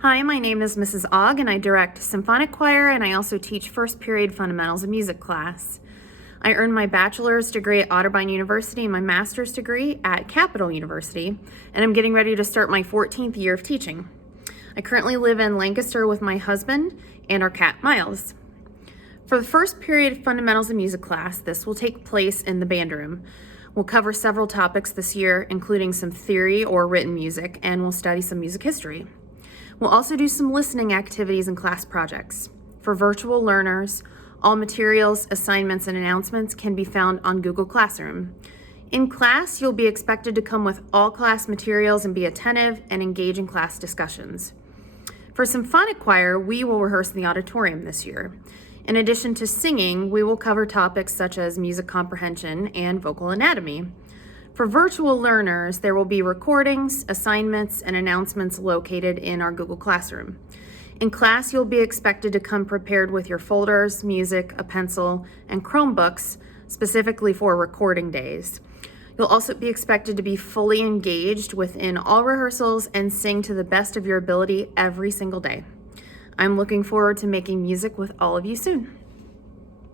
Hi, my name is Mrs. Ogg, and I direct symphonic choir, and I also teach first period fundamentals of music class. I earned my bachelor's degree at Otterbein University and my master's degree at Capital University, and I'm getting ready to start my 14th year of teaching. I currently live in Lancaster with my husband and our cat, Miles. For the first period fundamentals of music class, this will take place in the band room. We'll cover several topics this year, including some theory or written music, and we'll study some music history. We'll also do some listening activities and class projects. For virtual learners, all materials, assignments, and announcements can be found on Google Classroom. In class, you'll be expected to come with all class materials and be attentive and engage in class discussions. For symphonic choir, we will rehearse in the auditorium this year. In addition to singing, we will cover topics such as music comprehension and vocal anatomy. For virtual learners, there will be recordings, assignments, and announcements located in our Google Classroom. In class, you'll be expected to come prepared with your folders, music, a pencil, and Chromebooks, specifically for recording days. You'll also be expected to be fully engaged within all rehearsals and sing to the best of your ability every single day. I'm looking forward to making music with all of you soon.